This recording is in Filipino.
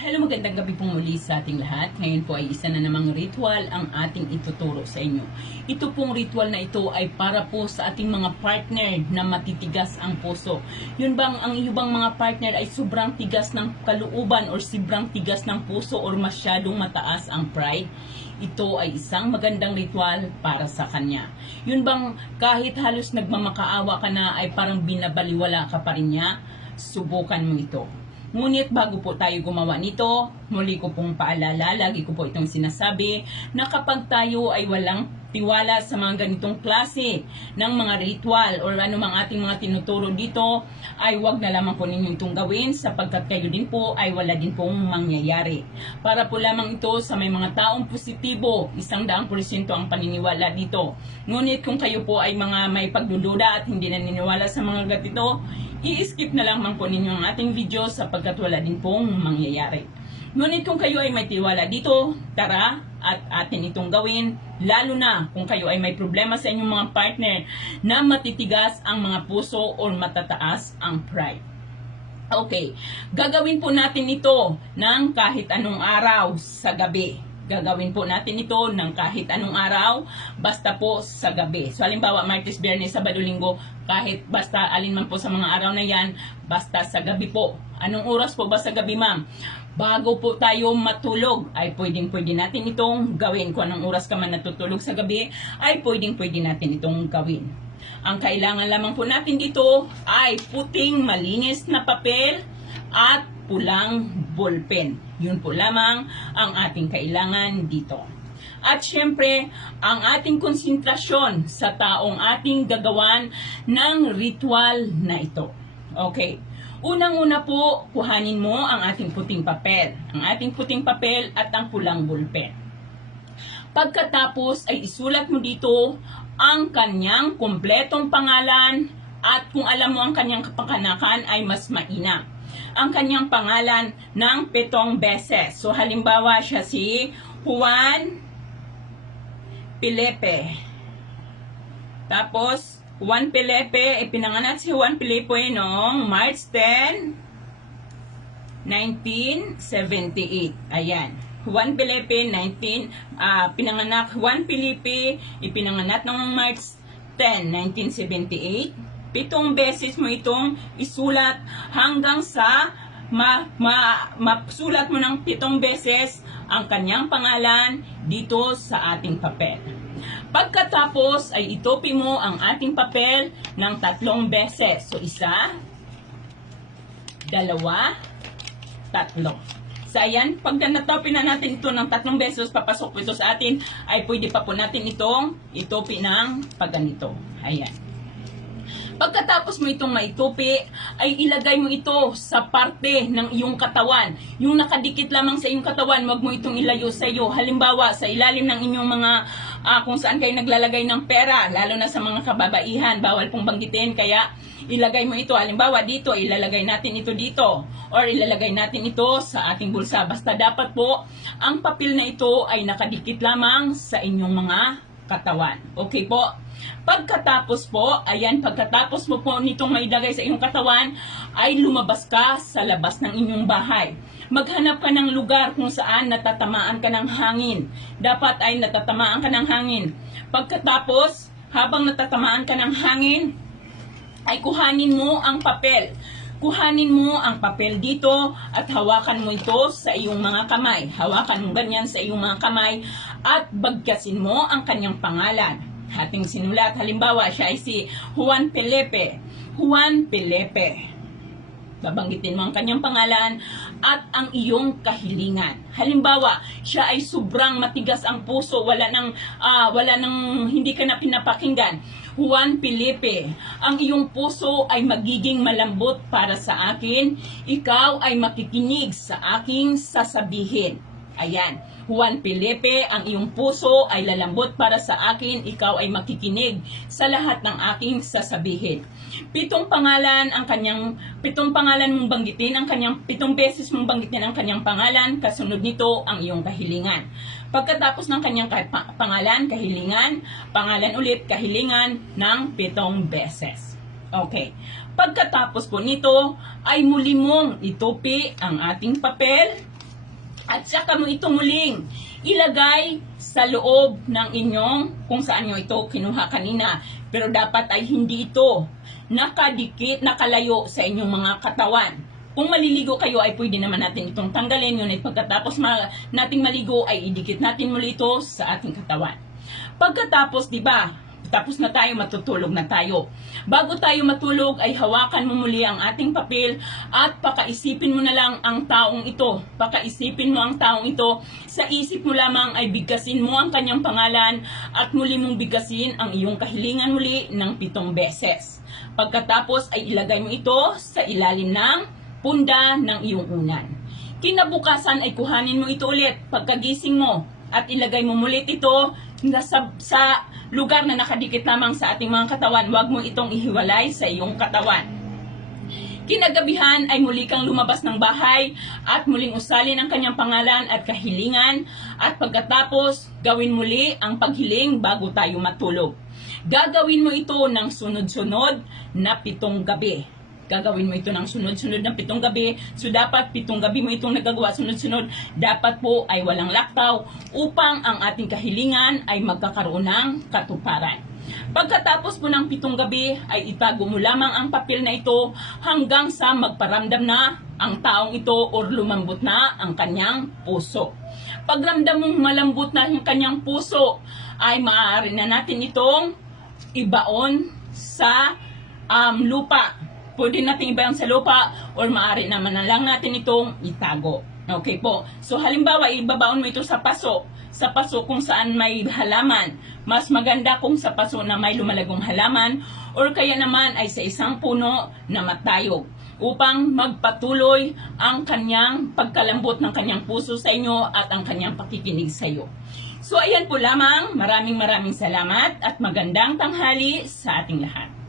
Hello, magandang gabi pong muli sa ating lahat. Ngayon po ay isa na namang ritual ang ating ituturo sa inyo. Ito pong ritual na ito ay para po sa ating mga partner na matitigas ang puso. Yun bang ang iyo bang mga partner ay sobrang tigas ng kalooban or sobrang tigas ng puso or masyadong mataas ang pride? Ito ay isang magandang ritual para sa kanya. Yun bang kahit halos nagmamakaawa ka na ay parang binabaliwala ka pa rin niya? Subukan mo ito. Ngunit bago po tayo gumawa nito, muli ko pong paalala, lagi ko po itong sinasabi, na kapag tayo ay walang tiwala sa mga ganitong klase ng mga ritual or ano mang ating mga tinuturo dito, ay wag na lamang po ninyo itong gawin sapagkat kayo din po ay wala din pong mangyayari. Para po lamang ito sa may mga taong positibo, isang daang porsyento ang paniniwala dito. Ngunit kung kayo po ay mga may pagdududa at hindi naniniwala sa mga ganito, i-skip na lamang po ninyo ang ating video sapagkat wala din pong mangyayari. Ngunit kung kayo ay may tiwala dito, tara at atin itong gawin, lalo na kung kayo ay may problema sa inyong mga partner na matitigas ang mga puso o matataas ang pride. Okay, gagawin po natin ito ng kahit anong araw sa gabi. Gagawin po natin ito ng kahit anong araw, basta po sa gabi. So, halimbawa, Martes, Biyernes, Sabado, Linggo, kahit basta alin man po sa mga araw na yan, basta sa gabi po. Anong oras po ba sa gabi, ma'am? Bago po tayo matulog, ay pwedeng pwede natin itong gawin. Kung anong oras ka man natutulog sa gabi, ay pwedeng pwede natin itong gawin. Ang kailangan lamang po natin dito ay puting malinis na papel at pulang ballpen. Yun po lamang ang ating kailangan dito. At syempre, ang ating konsentrasyon sa taong ating gagawan ng ritual na ito. Okay. Unang-una po, kuhanin mo ang ating puting papel. Ang ating puting papel at ang pulang ballpen. Pagkatapos ay isulat mo dito ang kanyang kumpletong pangalan at kung alam mo ang kanyang kapanganakan ay mas mainam. Ang kanyang pangalan ng pitong beses. So halimbawa siya si Juan Pilepe. Tapos, Juan Pilepe, ipinanganak si Juan Pilepe noong March 10, 1978. Ayan. Juan Felipe, 19, ah, pinanganak, Juan Felipe, ipinanganak noong March 10, 1978. Pitong beses mo itong isulat hanggang sa ma, ma, masulat mo ng pitong beses ang kanyang pangalan dito sa ating papel. Pagkatapos ay itopi mo ang ating papel ng tatlong beses. So isa, dalawa, tatlo. So ayan, pag natopin na natin ito ng tatlong beses, papasok ito sa atin, ay pwede pa po natin itong itopi ng pagganito. Ayan. Pagkatapos mo itong maitupi, ay ilagay mo ito sa parte ng iyong katawan. Yung nakadikit lamang sa iyong katawan, wag mo itong ilayo sa iyo. Halimbawa, sa ilalim ng inyong mga, ah, kung saan kayo naglalagay ng pera, lalo na sa mga kababaihan, bawal pong banggitin, kaya ilagay mo ito. Halimbawa, dito, ilalagay natin ito dito. Or ilalagay natin ito sa ating bulsa. Basta dapat po, ang papel na ito ay nakadikit lamang sa inyong mga katawan. Okay po? Pagkatapos po, ayan, pagkatapos mo po nitong mailagay sa iyong katawan, ay lumabas ka sa labas ng inyong bahay. Maghanap ka ng lugar kung saan natatamaan ka ng hangin. Dapat ay natatamaan ka ng hangin. Pagkatapos, habang natatamaan ka ng hangin, ay kuhanin mo ang papel. Kuhanin mo ang papel dito at hawakan mo ito sa iyong mga kamay. Hawakan mo ganyan sa iyong mga kamay at bagkasin mo ang kanyang pangalan. Ating sinulat, halimbawa siya ay si Juan Pelepe. Juan Pelepe. Babanggitin mo ang kanyang pangalan at ang iyong kahilingan. Halimbawa, siya ay sobrang matigas ang puso, wala nang ah, wala nang hindi ka na pinapakinggan. Juan Felipe, ang iyong puso ay magiging malambot para sa akin, ikaw ay makikinig sa aking sasabihin. Ayan, Juan Felipe, ang iyong puso ay lalambot para sa akin, ikaw ay makikinig sa lahat ng aking sasabihin. Pitong pangalan ang kanyang, pitong pangalan mong banggitin, ang kanyang, pitong beses mong banggitin ang kanyang pangalan, kasunod nito ang iyong kahilingan. Pagkatapos ng kanyang ka- pa- pangalan, kahilingan, pangalan ulit, kahilingan ng pitong beses. Okay. Pagkatapos po nito, ay muli mong itupi ang ating papel At saka mo ito muling ilagay sa loob ng inyong kung saan nyo ito kinuha kanina. Pero dapat ay hindi ito nakadikit, nakalayo sa inyong mga katawan. Kung maliligo kayo ay pwede naman natin itong tanggalin. Ngunit pagkatapos ma- nating maligo ay idikit natin muli ito sa ating katawan. Pagkatapos, di ba, tapos na tayo, matutulog na tayo. Bago tayo matulog ay hawakan mo muli ang ating papel at pakaisipin mo na lang ang taong ito. Pakaisipin mo ang taong ito. Sa isip mo lamang ay bigkasin mo ang kanyang pangalan at muli mong bigkasin ang iyong kahilingan muli ng pitong beses. Pagkatapos ay ilagay mo ito sa ilalim ng punda ng iyong unan. Kinabukasan ay kuhanin mo ito ulit pagkagising mo at ilagay mo mulit ito na sa, sa lugar na nakadikit lamang sa ating mga katawan. Huwag mo itong ihiwalay sa iyong katawan. Kinagabihan ay muli kang lumabas ng bahay at muling usalin ang kanyang pangalan at kahilingan at pagkatapos gawin muli ang paghiling bago tayo matulog. Gagawin mo ito ng sunod-sunod na pitong gabi. Gagawin mo ito ng sunod-sunod na pitong gabi. So dapat pitong gabi mo itong nagagawa sunod-sunod. Dapat po ay walang laktaw upang ang ating kahilingan ay magkakaroon ng katuparan. Pagkatapos po ng pitong gabi ay itago mo lamang ang papel na ito hanggang sa magparamdam na ang taong ito or lumambot na ang kanyang puso. Pagramdam mong malambot na ang kanyang puso ay maaari na natin itong ibaon sa um, lupa. Pwede natin ibaon sa lupa or maaari naman na lang natin itong itago. Okay po. So halimbawa, ibabaon mo ito sa paso. Sa paso kung saan may halaman. Mas maganda kung sa paso na may lumalagong halaman or kaya naman ay sa isang puno na matayog upang magpatuloy ang kanyang pagkalambot ng kanyang puso sa inyo at ang kanyang pakikinig sa iyo. So ayan po lamang, maraming maraming salamat at magandang tanghali sa ating lahat.